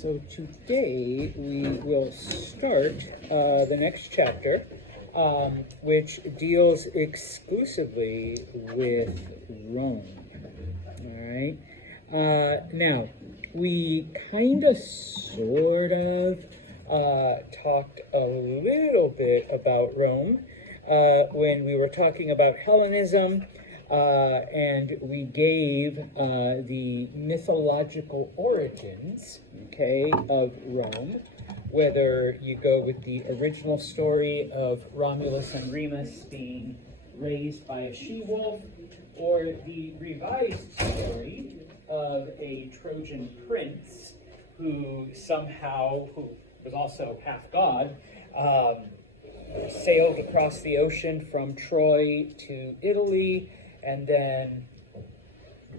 So today we will start the next chapter, which deals exclusively with Rome. All right. Now, we kind of, sort of, talked a little bit about Rome when we were talking about Hellenism. And we gave the mythological origins, okay, of Rome, whether you go with the original story of Romulus and Remus being raised by a she-wolf, or the revised story of a Trojan prince who was also half god, sailed across the ocean from Troy to Italy, and then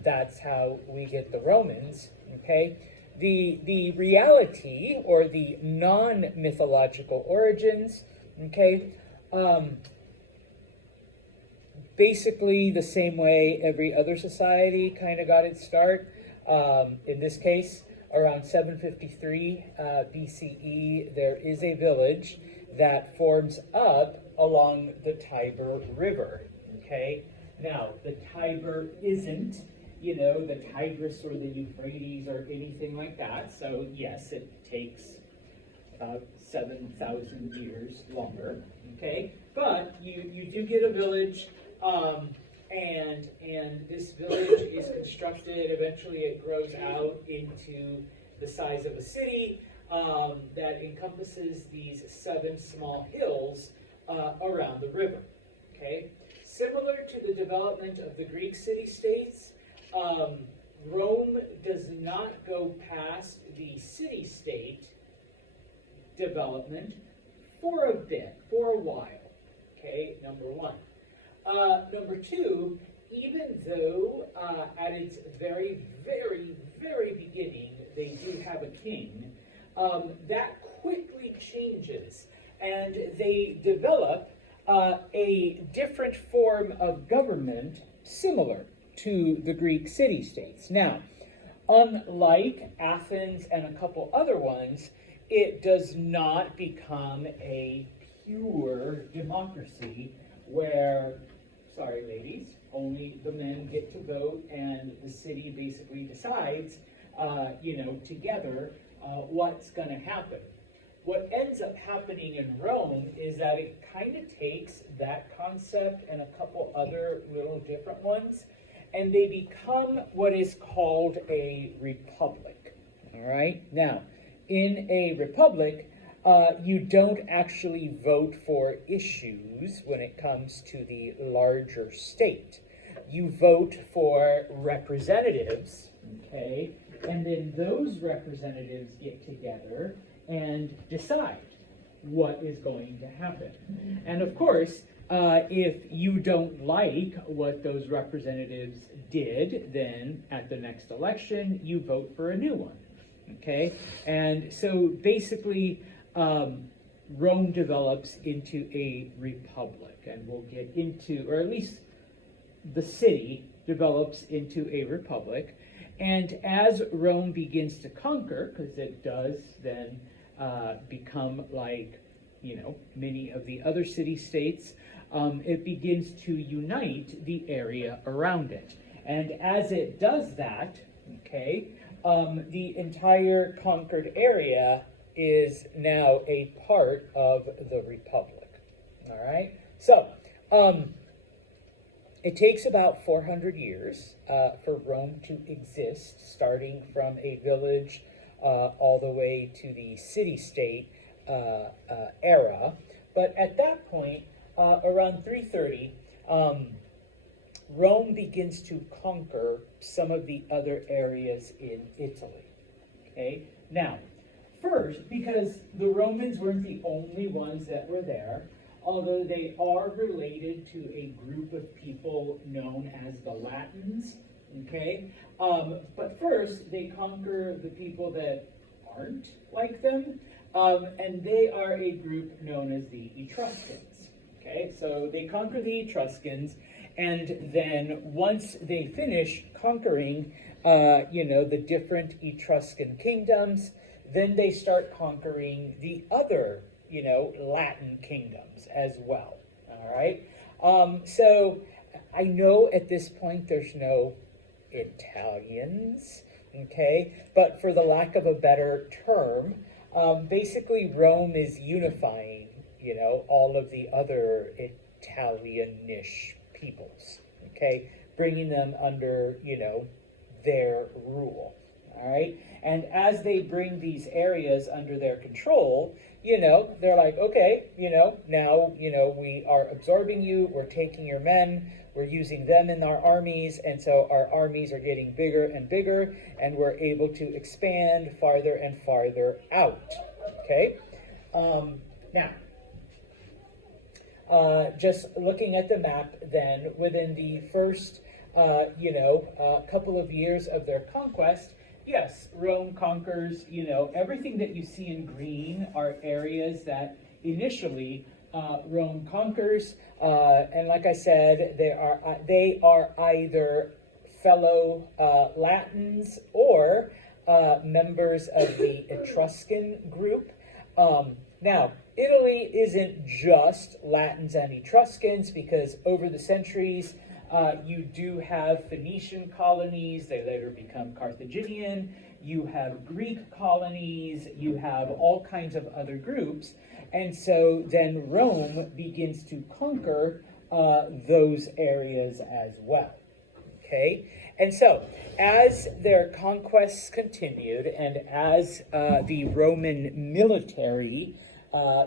that's how we get the Romans, okay? The reality, or the non-mythological origins, okay, basically the same way every other society kind of got its start. In this case, around 753 BCE, there is a village that forms up along the Tiber River, okay? Now, the Tiber isn't, the Tigris or the Euphrates or anything like that. So, yes, it takes about 7,000 years longer, okay? But you do get a village, and this village is constructed. Eventually, it grows out into the size of a city that encompasses these 7 small hills around the river, okay? Similar to the development of the Greek city-states, Rome does not go past the city-state development for a bit, for a while, okay, number one. Number two, even though at its very, very, very beginning they do have a king, that quickly changes, and they develop a different form of government similar to the Greek city-states. Now, unlike Athens and a couple other ones, it does not become a pure democracy where, sorry ladies, only the men get to vote and the city basically decides, together what's going to happen. What ends up happening in Rome is that it kind of takes that concept and a couple other little different ones, and they become what is called a republic. All right? Now, in a republic, you don't actually vote for issues when it comes to the larger state. You vote for representatives, okay? And then those representatives get together and decide what is going to happen. And of course, if you don't like what those representatives did, then at the next election, you vote for a new one, okay? And so basically, Rome develops into a republic, and we'll get into, or at least the city develops into a republic. And as Rome begins to conquer, because it does then become like, many of the other city-states, it begins to unite the area around it. And as it does that, okay, the entire conquered area is now a part of the republic. All right? So, it takes about 400 years for Rome to exist, starting from a village all the way to the city-state era. But at that point, around 330, Rome begins to conquer some of the other areas in Italy. Okay? Now, first, because the Romans weren't the only ones that were there, although they are related to a group of people known as the Latins, okay? But first, they conquer the people that aren't like them, and they are a group known as the Etruscans, okay? So they conquer the Etruscans, and then once they finish conquering, the different Etruscan kingdoms, then they start conquering the other, Latin kingdoms as well. All right. So I know at this point there's no Italians, okay, but for the lack of a better term, basically Rome is unifying, all of the other Italianish peoples, okay, bringing them under, their rule. All right. And as they bring these areas under their control, they're like, okay, now, we are absorbing you, we're taking your men, we're using them in our armies, and so our armies are getting bigger and bigger, and we're able to expand farther and farther out. Okay? Now, just looking at the map then, within the first, couple of years of their conquest, yes, Rome conquers, everything that you see in green are areas that initially Rome conquers. And like I said, they are either fellow Latins or members of the Etruscan group. Now, Italy isn't just Latins and Etruscans, because over the centuries, you do have Phoenician colonies. They later become Carthaginian. You have Greek colonies. You have all kinds of other groups. And so then Rome begins to conquer those areas as well. Okay? And so, as their conquests continued, and as the Roman military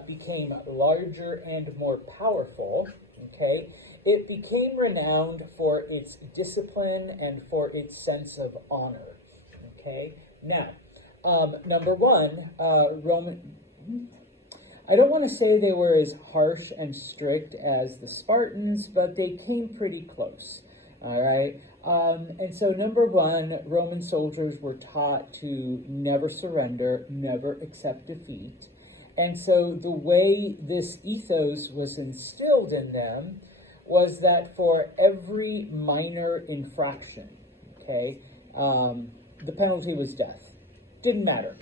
became larger and more powerful, okay, it became renowned for its discipline and for its sense of honor. Okay? Now, number one, I don't want to say they were as harsh and strict as the Spartans, but they came pretty close. All right? And so, number one, Roman soldiers were taught to never surrender, never accept defeat. And so the way this ethos was instilled in them was that for every minor infraction, okay, the penalty was death. Didn't matter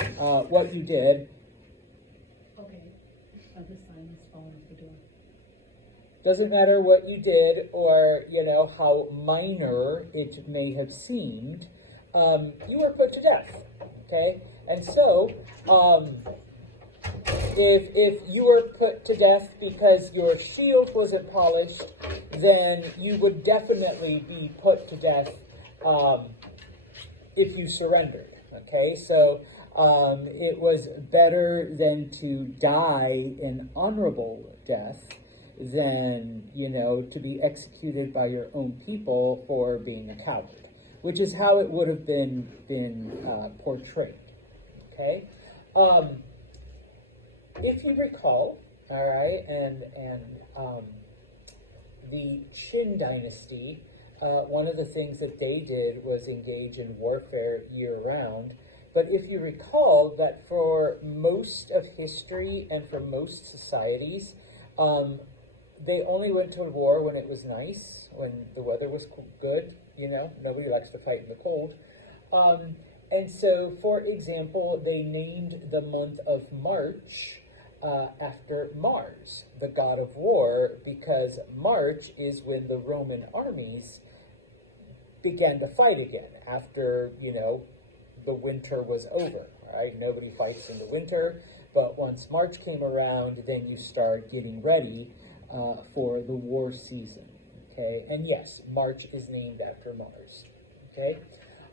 what you did. Okay, the sign is falling at the door. Doesn't matter what you did, or how minor it may have seemed. You were put to death. Okay, and so if you were put to death because your shield wasn't polished, then you would definitely be put to death if you surrendered. Okay, so it was better than to die an honorable death than, to be executed by your own people for being a coward, which is how it would have been portrayed. Okay. If you recall, all right, and the Qin dynasty, one of the things that they did was engage in warfare year-round. But if you recall that for most of history and for most societies, they only went to war when it was nice, when the weather was good. Nobody likes to fight in the cold. And so, for example, they named the month of March after Mars, the god of war, because March is when the Roman armies began to fight again after, the winter was over, right? Nobody fights in the winter, but once March came around, then you start getting ready for the war season, okay? And yes, March is named after Mars, okay?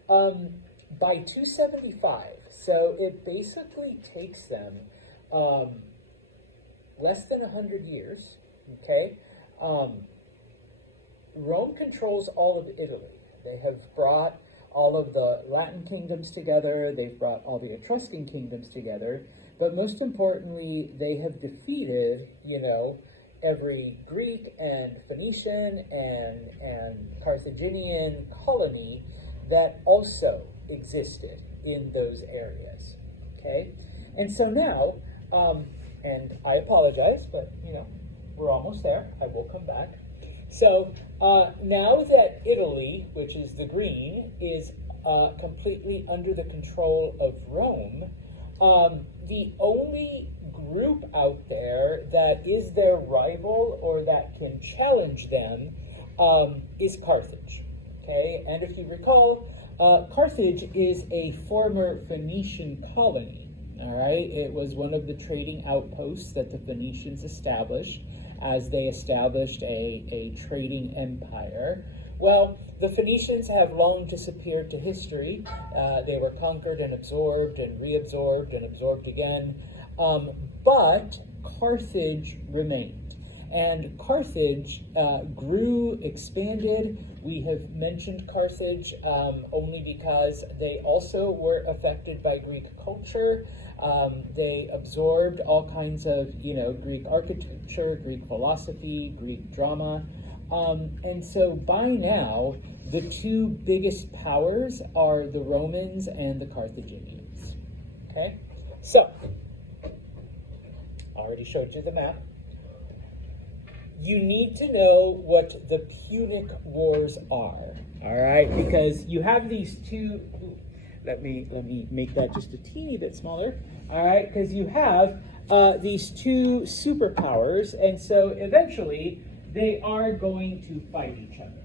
By 275, so it basically takes them less than 100 years, okay? Rome controls all of Italy. They have brought all of the Latin kingdoms together. They've brought all the Etruscan kingdoms together. But most importantly, they have defeated, every Greek and Phoenician and Carthaginian colony that also existed in those areas, okay? And so now, and I apologize, but, we're almost there. I will come back. So now that Italy, which is the green, is completely under the control of Rome, The only group out there that is their rival or that can challenge them is Carthage. Okay, and if you recall, Carthage is a former Phoenician colony. All right, it was one of the trading outposts that the Phoenicians established as they established a trading empire. Well, the Phoenicians have long disappeared to history. They were conquered and absorbed and reabsorbed and absorbed again. But Carthage remained. And Carthage grew, expanded. We have mentioned Carthage only because they also were affected by Greek culture. They absorbed all kinds of, Greek architecture, Greek philosophy, Greek drama. And so by now, the two biggest powers are the Romans and the Carthaginians. Okay? So, already showed you the map. You need to know what the Punic Wars are, all right? Because you have these two. Let me make that just a teeny bit smaller, all right? Because you have these two superpowers, and so eventually they are going to fight each other.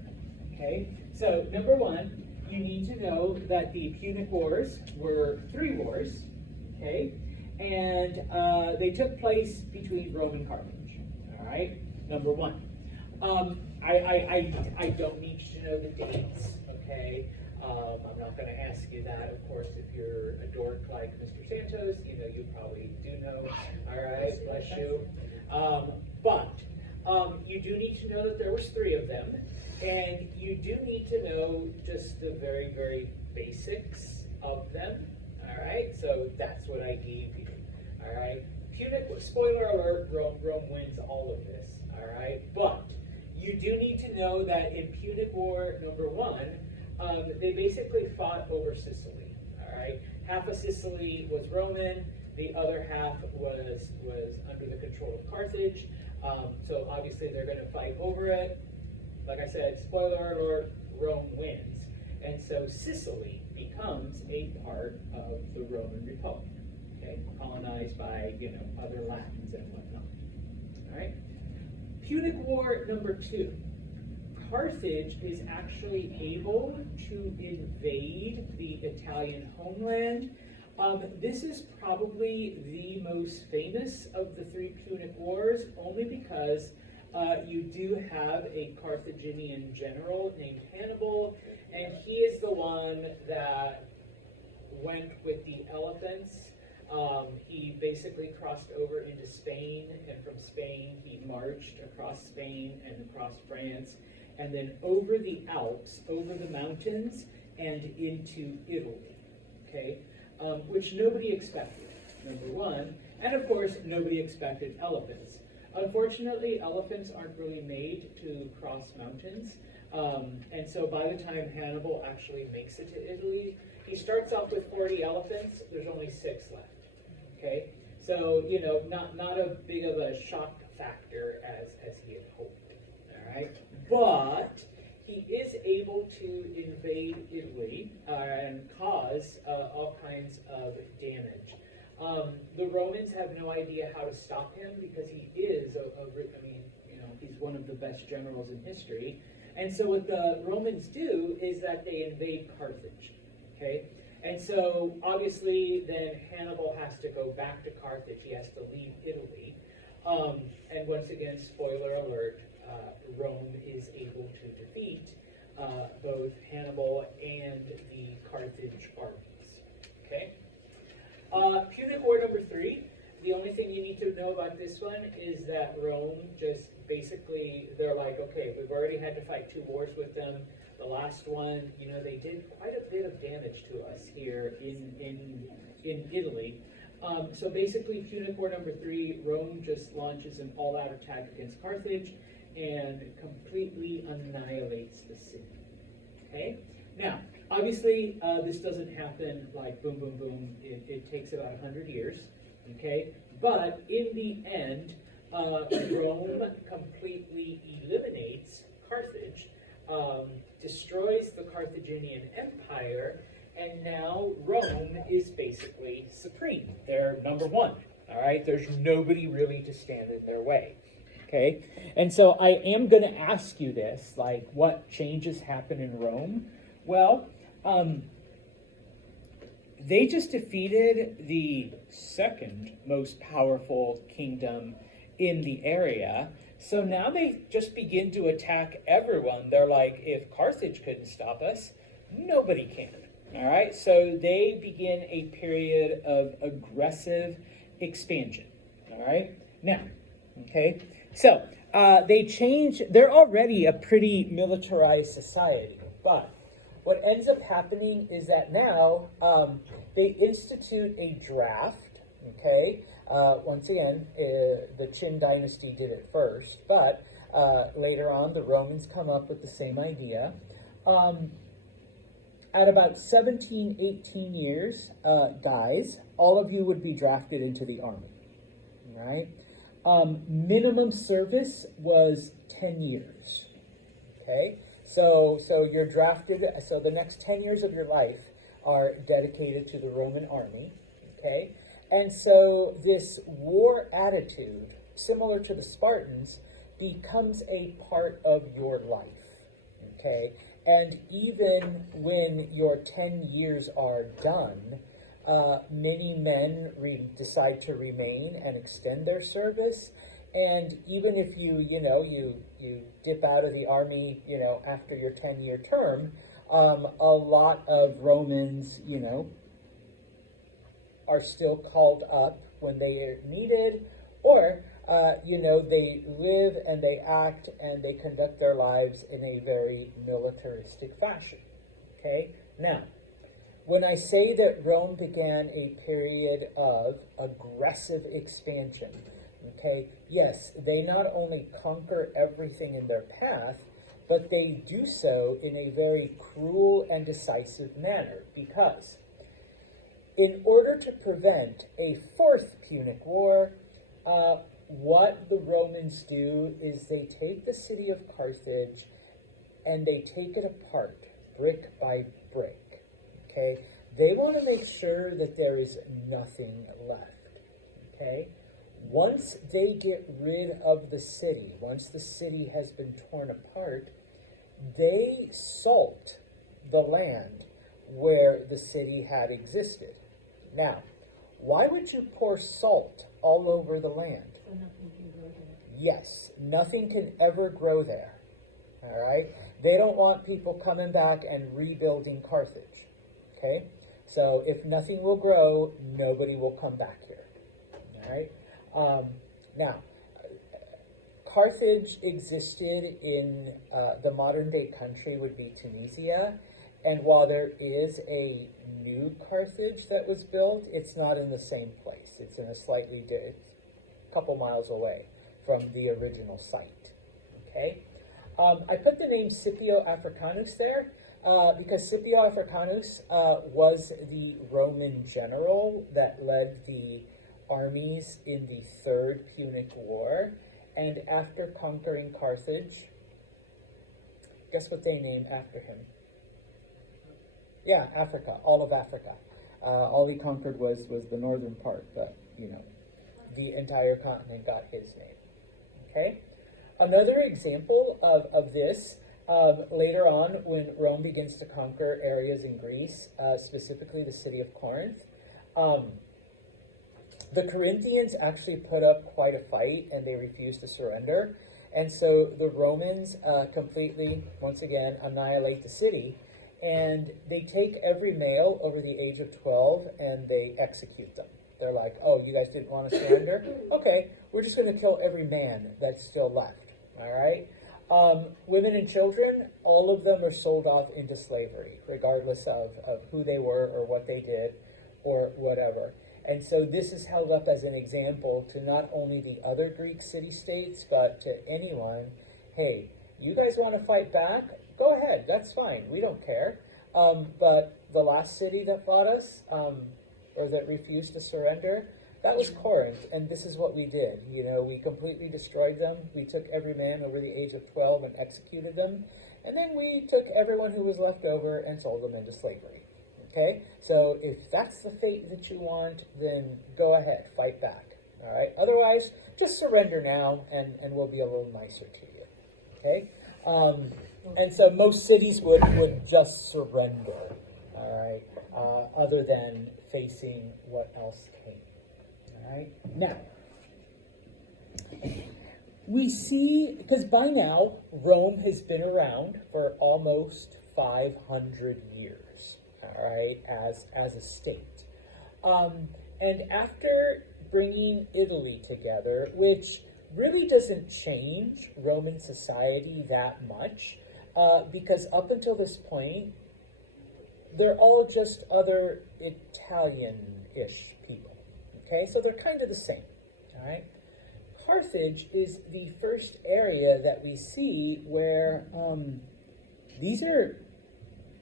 Okay. So number one, you need to know that the Punic Wars were 3 wars. Okay, and they took place between Rome and Carthage. All right. Number one. I don't need you to know the dates. Okay. I'm not going to ask you that. Of course, if you're a dork like Mr. Santos, you probably do know. All right. Bless you. But you do need to know that there was 3 of them, and you do need to know just the very, very basics of them. All right, so that's what I gave you. All right, Punic. Spoiler alert: Rome wins all of this. All right, but you do need to know that in Punic War number 1, they basically fought over Sicily. All right, half of Sicily was Roman, the other half was under the control of Carthage. So obviously they're going to fight over it. Like I said, spoiler alert, Rome wins. And so Sicily becomes a part of the Roman Republic, okay, colonized by, other Latins and whatnot. All right. Punic War number 2. Carthage is actually able to invade the Italian homeland. This is probably the most famous of the 3 Punic Wars, only because you do have a Carthaginian general named Hannibal, and he is the one that went with the elephants. He basically crossed over into Spain, and from Spain he marched across Spain and across France, and then over the Alps, over the mountains, and into Italy. Okay? Which nobody expected, number one, and of course nobody expected elephants. Unfortunately, elephants aren't really made to cross mountains, and so by the time Hannibal actually makes it to Italy, he starts off with 40 elephants, there's only 6 left, okay? So, not a big of a shock factor as he had hoped, all right? But he is able to invade Italy and cause all kinds of damage. The Romans have no idea how to stop him because he is he's one of the best generals in history. And so what the Romans do is that they invade Carthage, okay? And so obviously then Hannibal has to go back to Carthage. He has to leave Italy. And once again, spoiler alert, Rome is able to defeat both Hannibal and the Carthage armies. Okay? Punic War number 3. The only thing you need to know about this one is that Rome just basically, they're like, okay, we've already had to fight 2 wars with them. The last one, they did quite a bit of damage to us here in Italy. So basically, Punic War number 3, Rome just launches an all-out attack against Carthage and completely annihilates the city. Okay? Now, obviously, this doesn't happen like boom, boom, boom. It takes about 100 years. Okay? But in the end, Rome completely eliminates Carthage, destroys the Carthaginian Empire, and now Rome is basically supreme. They're number one. All right, there's nobody really to stand in their way. Okay, and so I am going to ask you this, like, what changes happen in Rome? Well, they just defeated the second most powerful kingdom in the area. So now they just begin to attack everyone. They're like, if Carthage couldn't stop us, nobody can. All right, so they begin a period of aggressive expansion. All right, now, okay, so they're already a pretty militarized society, but what ends up happening is that now they institute a draft, okay? Once again, the Qin dynasty did it first, but later on the Romans come up with the same idea. At about 17, 18 years, guys, all of you would be drafted into the army, right? Minimum service was 10 years, okay? So you're drafted, so the next 10 years of your life are dedicated to the Roman army, okay? And so this war attitude, similar to the Spartans, becomes a part of your life, okay? And even when your 10 years are done, many men decide to remain and extend their service. And even if you dip out of the army, after your 10-year term, a lot of Romans, are still called up when they are needed, or, they live and they act and they conduct their lives in a very militaristic fashion. Okay? Now, when I say that Rome began a period of aggressive expansion, okay, yes, they not only conquer everything in their path, but they do so in a very cruel and decisive manner, because in order to prevent a fourth Punic War, what the Romans do is they take the city of Carthage and they take it apart, brick by brick, okay? They want to make sure that there is nothing left, okay? Once they get rid of the city, once the city has been torn apart, they salt the land where the city had existed. Now, why would you pour salt all over the land? So nothing can grow there. Yes, nothing can ever grow there. All right? They don't want people coming back and rebuilding Carthage. Okay? So if nothing will grow, nobody will come back here. All right? Now, Carthage existed in the modern day country would be Tunisia. And while there is a new Carthage that was built, it's not in the same place. It's in a slightly couple miles away from the original site. Okay? I put the name Scipio Africanus there because Scipio Africanus was the Roman general that led the armies in the Third Punic War. And after conquering Carthage, guess what they named after him? Yeah, Africa, all of Africa. All he conquered was the northern part, but, the entire continent got his name. Okay? Another example of this, later on when Rome begins to conquer areas in Greece, specifically the city of Corinth, the Corinthians actually put up quite a fight and they refused to surrender. And so the Romans completely, once again, annihilate the city. And they take every male over the age of 12 and they execute them. They're like, oh, you guys didn't want to surrender? Okay, we're just going to kill every man that's still left. All right? Women and children, all of them are sold off into slavery, regardless of who they were or what they did or whatever. And so this is held up as an example to not only the other Greek city-states, but to anyone. Hey, you guys want to fight back? Go ahead, that's fine. We don't care. But the last city that fought us, or that refused to surrender, that was Corinth, and this is what we did. We completely destroyed them. We took every man over the age of 12 and executed them, and then we took everyone who was left over and sold them into slavery. Okay, so if that's the fate that you want, then go ahead, fight back. All right, otherwise, just surrender now, and we'll be a little nicer to you. Okay, and so most cities would just surrender. All right, other than facing what else came. All right, now we see, because by now Rome has been around for almost 500 years. All right, as a state, and after bringing Italy together, which really doesn't change Roman society that much, because up until this point, they're all just other Italian-ish people. Okay, so they're kind of the same. All right, Carthage is the first area that we see where these are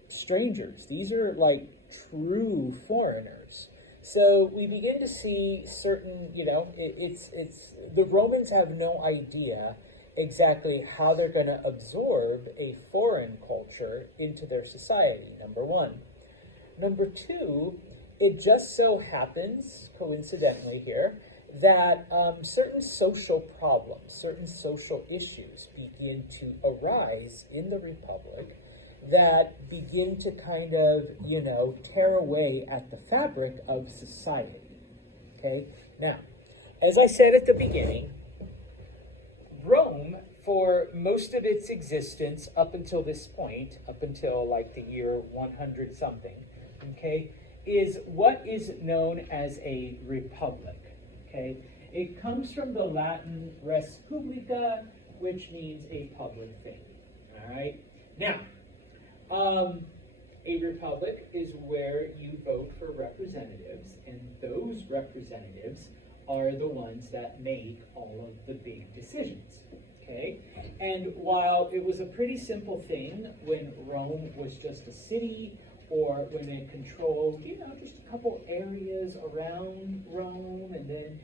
strangers. These are like true foreigners. So we begin to see certain, it's the Romans have no idea exactly how they're going to absorb a foreign culture into their society, number one. Number two, it just so happens, coincidentally here, that certain social problems, certain social issues begin to arise in the Republic that begin to kind of, tear away at the fabric of society. Okay? Now, as I said at the beginning, Rome, for most of its existence up until this point, up until like the year 100 something, okay, is what is known as a republic. Okay? It comes from the Latin res publica, which means a public thing. All right? Now, a republic is where you vote for representatives, and those representatives are the ones that make all of the big decisions, okay? And while it was a pretty simple thing when Rome was just a city, or when it controlled, just a couple areas around Rome, and then,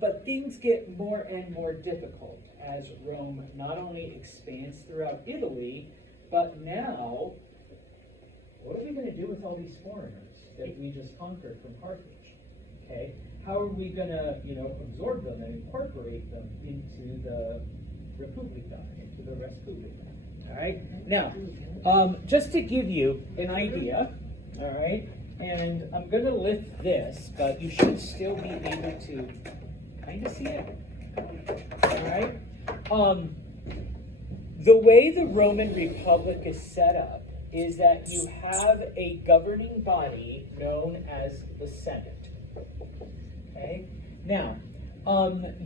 but things get more and more difficult as Rome not only expands throughout Italy, but now, what are we going to do with all these foreigners that we just conquered from Carthage? Okay, how are we going to, absorb them and incorporate them into the Republica, into the Res Publica? All right. Now, just to give you an idea, all right, and I'm going to lift this, but you should still be able to kind of see it. All right. The way the Roman Republic is set up is that you have a governing body known as the Senate. Okay? Now,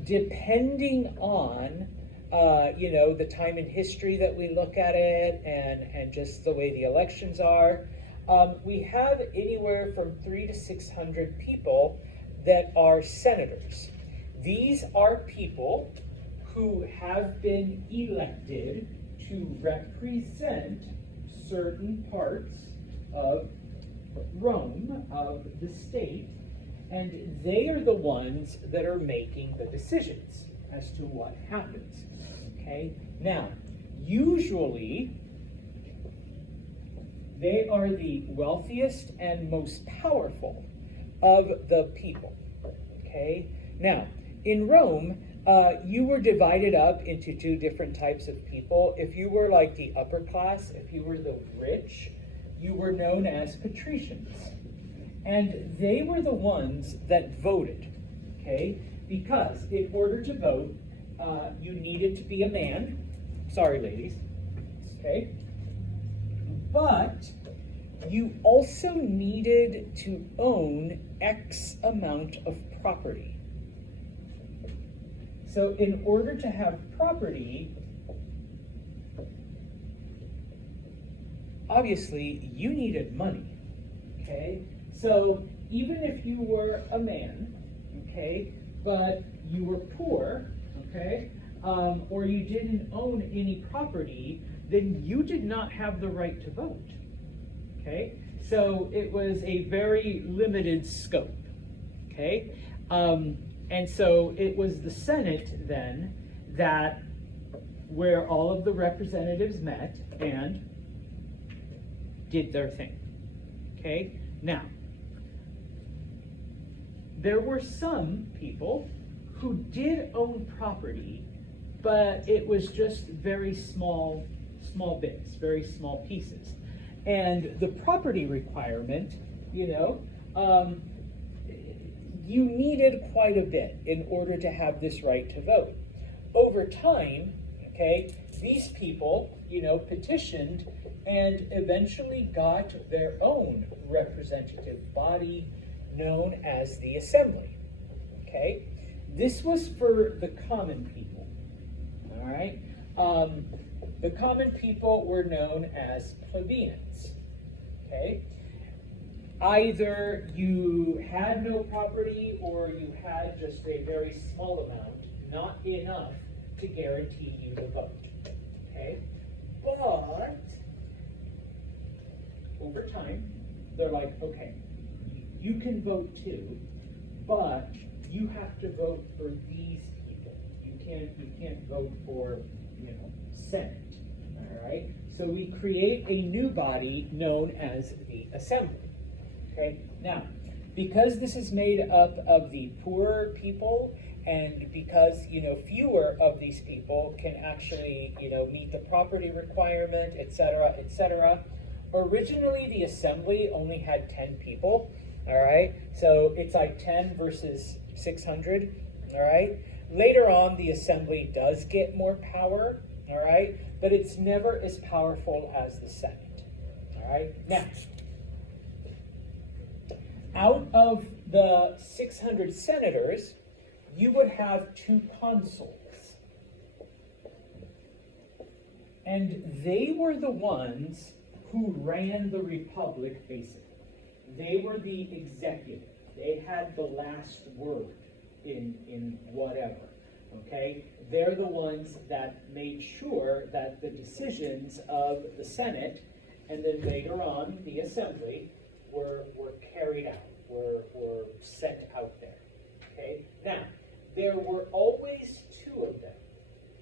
depending on, the time in history that we look at it and just the way the elections are, we have anywhere from 300 to 600 people that are senators. These are people who have been elected to represent certain parts of Rome, of the state, and they are the ones that are making the decisions as to what happens. Okay? Now, usually, they are the wealthiest and most powerful of the people. Okay? Now, in Rome, you were divided up into two different types of people. If you were like the upper class, if you were the rich, you were known as patricians. And they were the ones that voted, okay? Because in order to vote, you needed to be a man. Sorry, ladies. Okay? But you also needed to own X amount of property. So in order to have property, obviously you needed money, okay? So even if you were a man, okay, but you were poor, okay, or you didn't own any property, then you did not have the right to vote, okay? So it was a very limited scope, okay? And so it was the Senate then that where all of the representatives met and did their thing. Okay, now, there were some people who did own property, but it was just very small bits, very small pieces. And the property requirement, you needed quite a bit in order to have this right to vote. Over time, okay, these people, petitioned and eventually got their own representative body known as the Assembly. Okay, this was for the common people. All right, the common people were known as plebeians. Okay, either you had no property or you had just a very small amount, not enough to guarantee you the vote. Okay, but over time, they're like, okay, you can vote too, but you have to vote for these people. You can't vote for, Senate. All right. So we create a new body known as the Assembly. Okay. Now, because this is made up of the poorer people, and because fewer of these people can actually meet the property requirement, etc., etc. Originally, the Assembly only had 10 people. All right, so it's like 10 versus 600. All right. Later on, the Assembly does get more power. All right, but it's never as powerful as the Senate. All right. Now, out of the 600 senators, you would have 2 consuls. And they were the ones who ran the republic, basically. They were the executive. They had the last word in whatever. Okay? They're the ones that made sure that the decisions of the Senate and then later on the Assembly were carried out, were sent out there. Okay? Now, there were always 2 of them,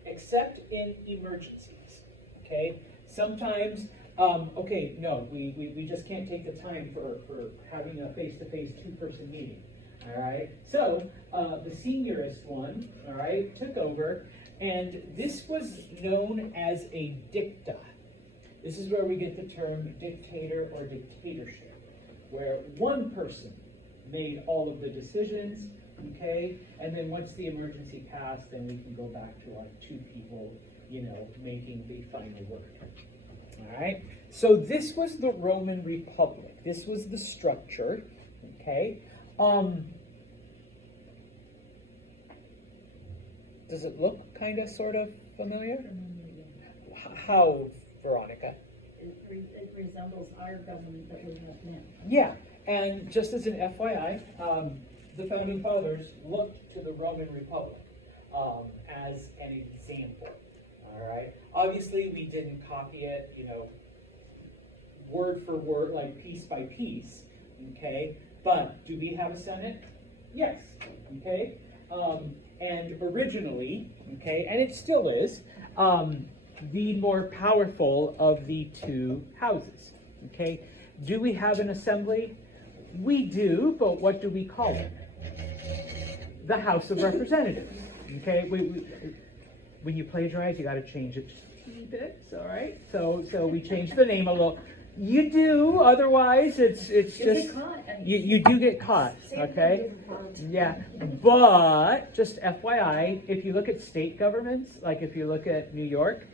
except in emergencies. Okay? Sometimes, we just can't take the time for having a face-to-face 2-person meeting. All right? So, the seniorest one, all right, took over, and this was known as a dicta. This is where we get the term dictator or dictatorship, where one person made all of the decisions. Okay, and then once the emergency passed, then we can go back to our 2 people, making the final word. All right, so this was the Roman Republic. This was the structure. Okay, does it look kind of, sort of familiar? How, Veronica? It resembles our government that we have now. Yeah, and just as an FYI, the Founding Fathers looked to the Roman Republic as an example. All right. Obviously, we didn't copy it, word for word, like piece by piece. Okay. But do we have a Senate? Yes. Okay. And originally, okay, and it still is, the more powerful of the 2 houses. Okay. Do we have an Assembly? We do, but what do we call it? The House of Representatives. Okay, when you plagiarize, you got to change it a bit. All right. So we changed the name a little. You do, otherwise it's just you do get caught. Okay. Yeah, but just FYI, if you look at state governments, like if you look at New York,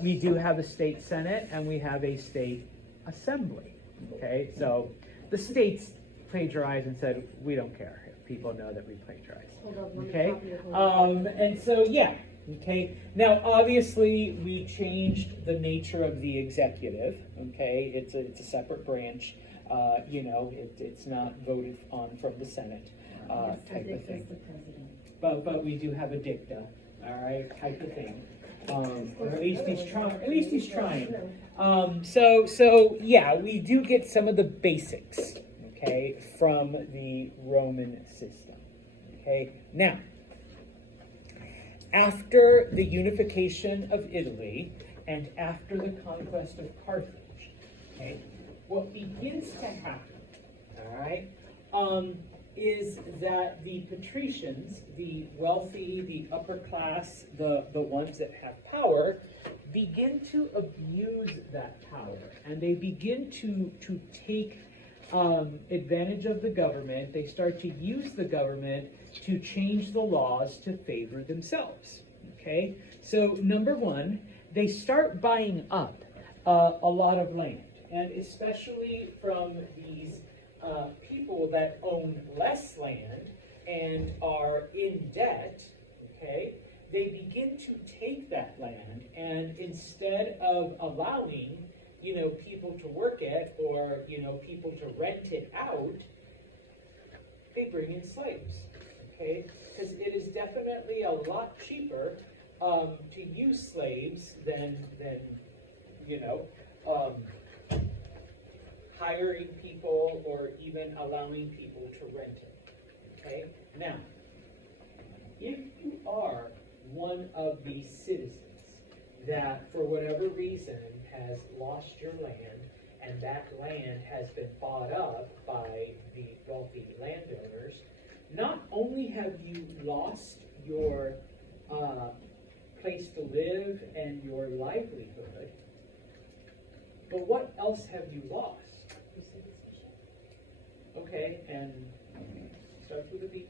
we do have a state Senate and we have a state Assembly. Okay, so the states plagiarized and said, we don't care if people know that we plagiarized. Okay, and so, yeah, okay. Now, obviously, we changed the nature of the executive, okay? It's a separate branch. It's not voted on from the Senate type of thing. But we do have a dicta, all right, type of thing. Or at least he's trying. So yeah, we do get some of the basics, okay, from the Roman system. Okay, now, after the unification of Italy and after the conquest of Carthage, okay, what begins to happen, all right, is that the patricians, the wealthy, the upper class, the ones that have power, begin to abuse that power, and they begin to take advantage of the government. They start to use the government to change the laws to favor themselves. Okay, so number one, they start buying up a lot of land, and especially from these people that own less land and are in debt. Okay, they begin to take that land, and instead of allowing, people to work it, or, people to rent it out, they bring in slaves, okay? Because it is definitely a lot cheaper to use slaves than hiring people or even allowing people to rent it, okay? Now, if you are one of these citizens that, for whatever reason, has lost your land, and that land has been bought up by the wealthy landowners, not only have you lost your place to live and your livelihood, but what else have you lost? Okay, and starts with a B.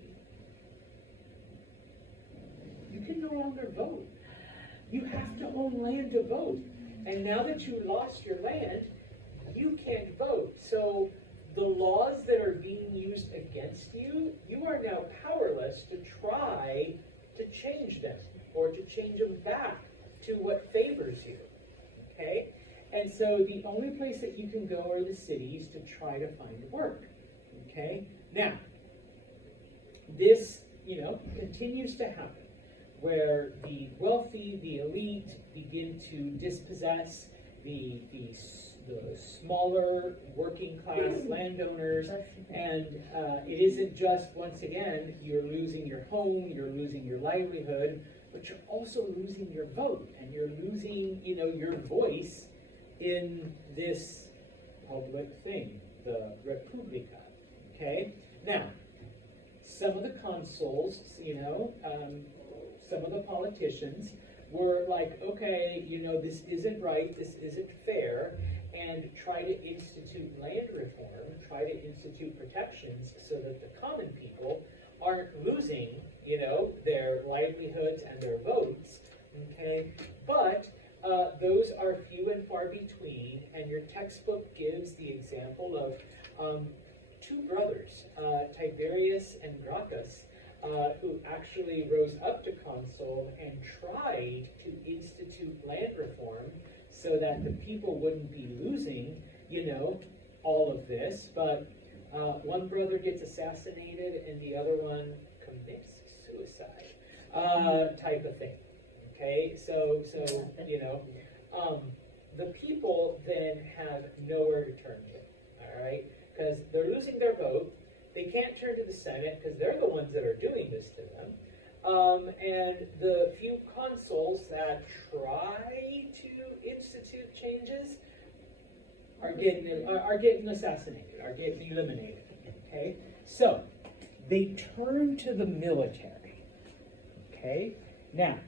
You can no longer vote. You have to own land to vote. And now that you lost your land, you can't vote. So the laws that are being used against you, you are now powerless to try to change them or to change them back to what favors you. Okay? And so the only place that you can go are the cities to try to find work. Okay? Now, this, continues to happen, where the wealthy, the elite, begin to dispossess the smaller working class landowners, and it isn't just, once again, you're losing your home, you're losing your livelihood, but you're also losing your vote, and you're losing, your voice in this public thing, the Republica. Okay? Now, some of the consuls, some of the politicians were like, okay, this isn't right, this isn't fair, and try to institute land reform, try to institute protections so that the common people aren't losing, their livelihoods and their votes, okay? But those are few and far between, and your textbook gives the example of two brothers, Tiberius and Gracchus, who actually rose up to consul and tried to institute land reform so that the people wouldn't be losing, all of this. But one brother gets assassinated and the other one commits suicide, type of thing. Okay, so the people then have nowhere to turn to. All right, because they're losing their vote. They can't turn to the Senate because they're the ones that are doing this to them. And the few consuls that try to institute changes are getting assassinated, are getting eliminated. Okay? So, they turn to the military. Okay? Now,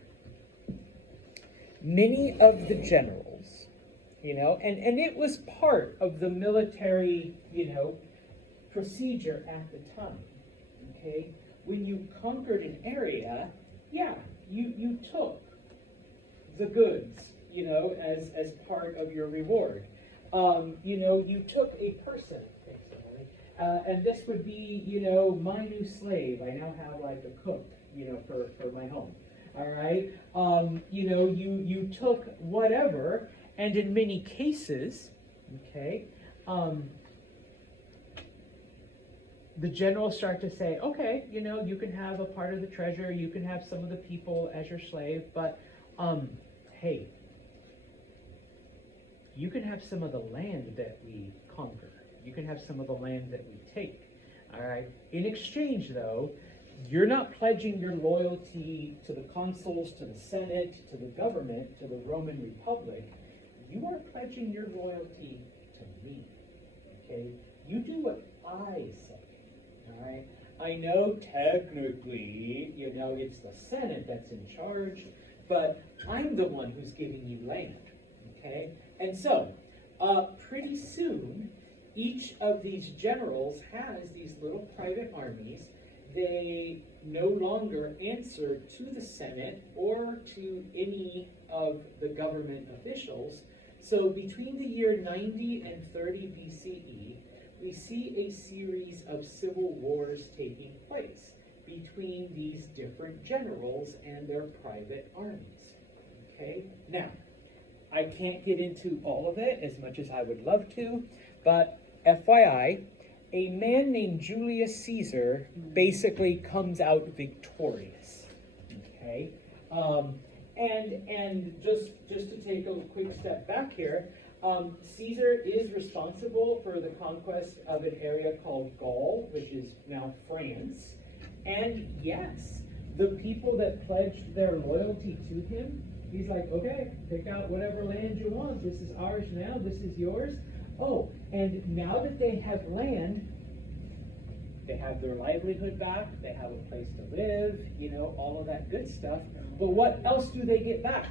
many of the generals, and it was part of the military, procedure at the time, okay? When you conquered an area, yeah, you took the goods, as part of your reward. You took a person, and this would be, my new slave. I now have like a cook, for my home. All right? You took whatever, and in many cases, okay, the generals start to say, okay, you can have a part of the treasure, you can have some of the people as your slave, but, hey, you can have some of the land that we conquer. You can have some of the land that we take, all right? In exchange, though, you're not pledging your loyalty to the consuls, to the Senate, to the government, to the Roman Republic. You are pledging your loyalty to me. okay? You do what I say, all right? I know technically, you know, it's the Senate that's in charge, but I'm the one who's giving you land, okay? And so, pretty soon, each of these generals has these little private armies. They no longer answer to the Senate or to any of the government officials. So between the year 90 and 30 BCE, we see a series of civil wars taking place between these different generals and their private armies. Okay? Now, I can't get into all of it as much as I would love to, but FYI, a man named Julius Caesar basically comes out victorious. Okay? And just to take a quick step back here, Caesar is responsible for the conquest of an area called Gaul, which is now France. And yes, the people that pledged their loyalty to him, he's like, okay, pick out whatever land you want. This is ours now. This is yours. Oh, and now that they have land, they have their livelihood back. They have a place to live, you know, all of that good stuff. But what else do they get back?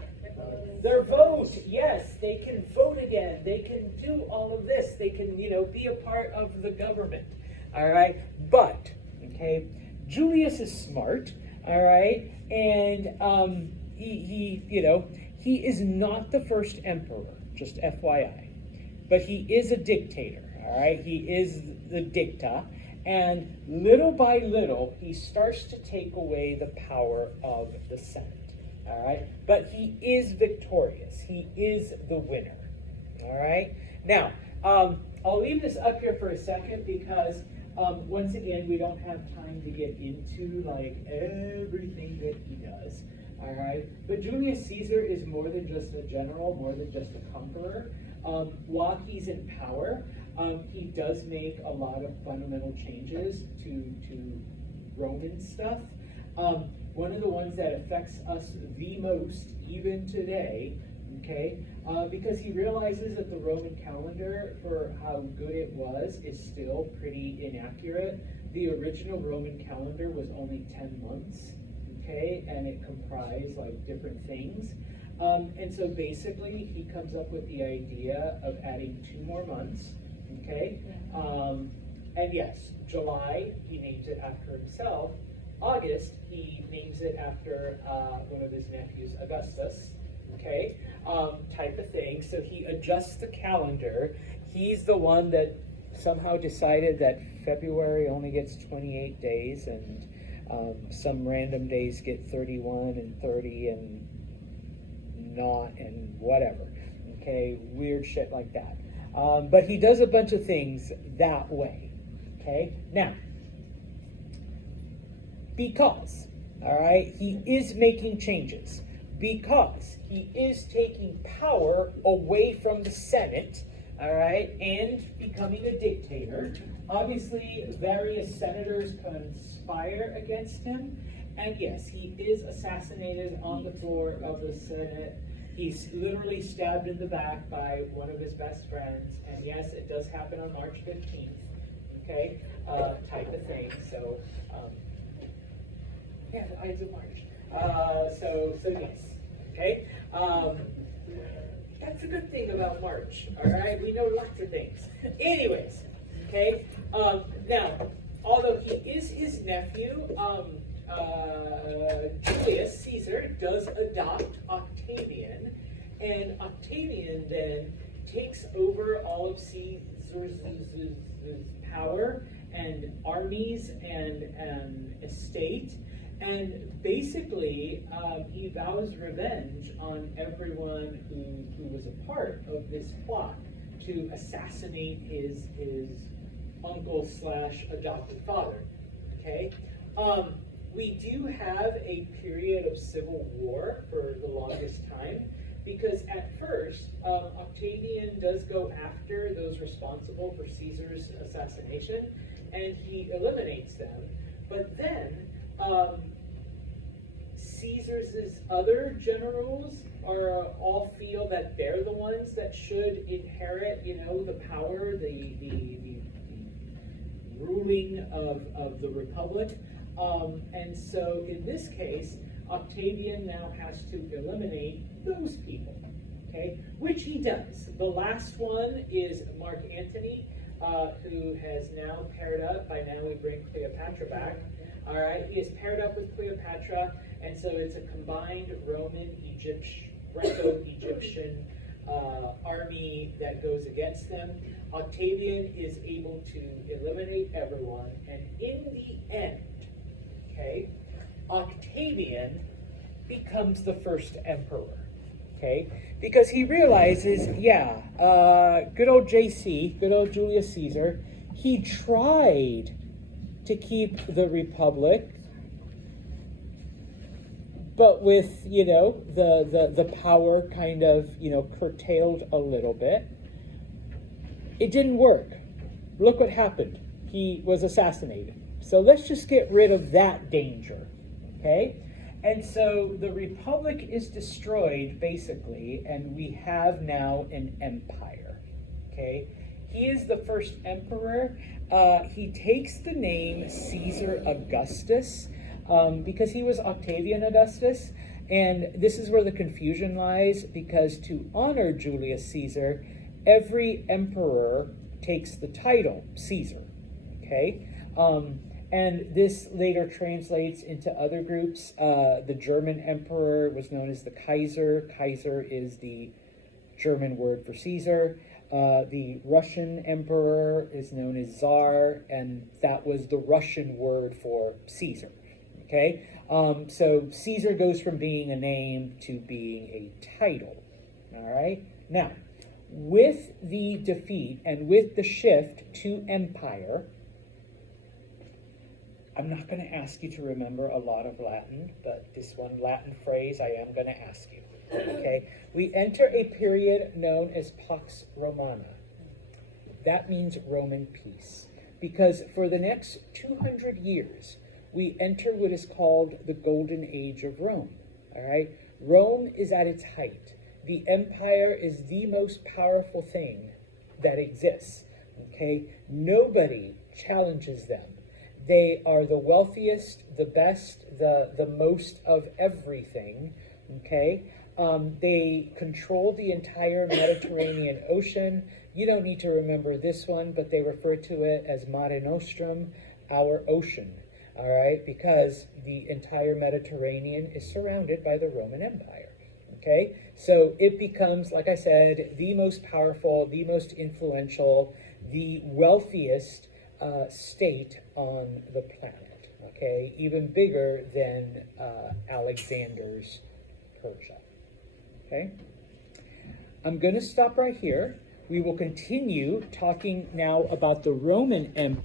Their vote. Yes, they can vote again. They can do all of this. They can, you know, be a part of the government. All right. But, okay, Julius is smart. All right. And he you know, he is not the first emperor, just FYI. But he is a dictator. All right. He is the dicta. And little by little, he starts to take away the power of the Senate. All right, but he is victorious. He is the winner. All right. Now, I'll leave this up here for a second because once again, we don't have time to get into like everything that he does. All right. But Julius Caesar is more than just a general, more than just a conqueror. While he's in power, he does make a lot of fundamental changes to Roman stuff. One of the ones that affects us the most, even today, okay, because he realizes that the Roman calendar, for how good it was, is still pretty inaccurate. The original Roman calendar was only 10 months, okay, and it comprised like different things. And so basically, he comes up with the idea of adding 2 more months, okay? And yes, July, he names it after himself. August, he names it after one of his nephews, Augustus, okay, type of thing. So he adjusts the calendar. He's the one that somehow decided that February only gets 28 days and some random days get 31 and 30 and not and whatever, okay, weird shit like that. But he does a bunch of things that way, okay? Now, because, all right, he is making changes, because he is taking power away from the Senate, all right, and becoming a dictator. Obviously, various senators conspire against him, and yes, he is assassinated on the floor of the Senate. He's literally stabbed in the back by one of his best friends, and yes, it does happen on March 15th, okay, type of thing, so, yeah, the Ides of March. So yes, okay? That's a good thing about March, all right? We know lots of things. Anyways, okay? Now, although he is his nephew, Julius Caesar does adopt Octavian, and Octavian then takes over all of Caesar's power and armies and estate. And basically, he vows revenge on everyone who was a part of this plot to assassinate his uncle / adopted father. Okay, we do have a period of civil war for the longest time because at first Octavian does go after those responsible for Caesar's assassination, and he eliminates them. But then Caesar's other generals are all feel that they're the ones that should inherit, the power, the ruling of the Republic. And so in this case, Octavian now has to eliminate those people, okay? Which he does. The last one is Mark Antony, who has now paired up. By now we bring Cleopatra back. All right, he is paired up with Cleopatra, and so it's a combined Greco-Egyptian army that goes against them. Octavian is able to eliminate everyone, and in the end, okay, Octavian becomes the first emperor, okay? Because he realizes, good old JC, good old Julius Caesar, he tried to keep the Republic, but with, the power kind of, curtailed a little bit. It didn't work. Look what happened. He was assassinated. So let's just get rid of that danger, okay? And so the Republic is destroyed, basically, and we have now an empire, okay? He is the first emperor. He takes the name Caesar Augustus because he was Octavian Augustus, and this is where the confusion lies, because to honor Julius Caesar, every emperor takes the title Caesar, okay? And this later translates into other groups. The German emperor was known as the Kaiser. Kaiser is the German word for Caesar. The Russian emperor is known as Tsar, and that was the Russian word for Caesar. Okay? So Caesar goes from being a name to being a title. All right? Now, with the defeat and with the shift to empire, I'm not going to ask you to remember a lot of Latin, but this one Latin phrase I am going to ask you. Okay? We enter a period known as Pax Romana. That means Roman peace. Because for the next 200 years, we enter what is called the Golden Age of Rome. All right? Rome is at its height. The empire is the most powerful thing that exists. Okay? Nobody challenges them. They are the wealthiest, the best, the most of everything, okay? They control the entire Mediterranean Ocean. You don't need to remember this one, but they refer to it as Mare Nostrum, our ocean, all right? Because the entire Mediterranean is surrounded by the Roman Empire, okay? So it becomes, like I said, the most powerful, the most influential, the wealthiest state on the planet, okay? Even bigger than Alexander's Persia, okay? I'm going to stop right here. We will continue talking now about the Roman Empire.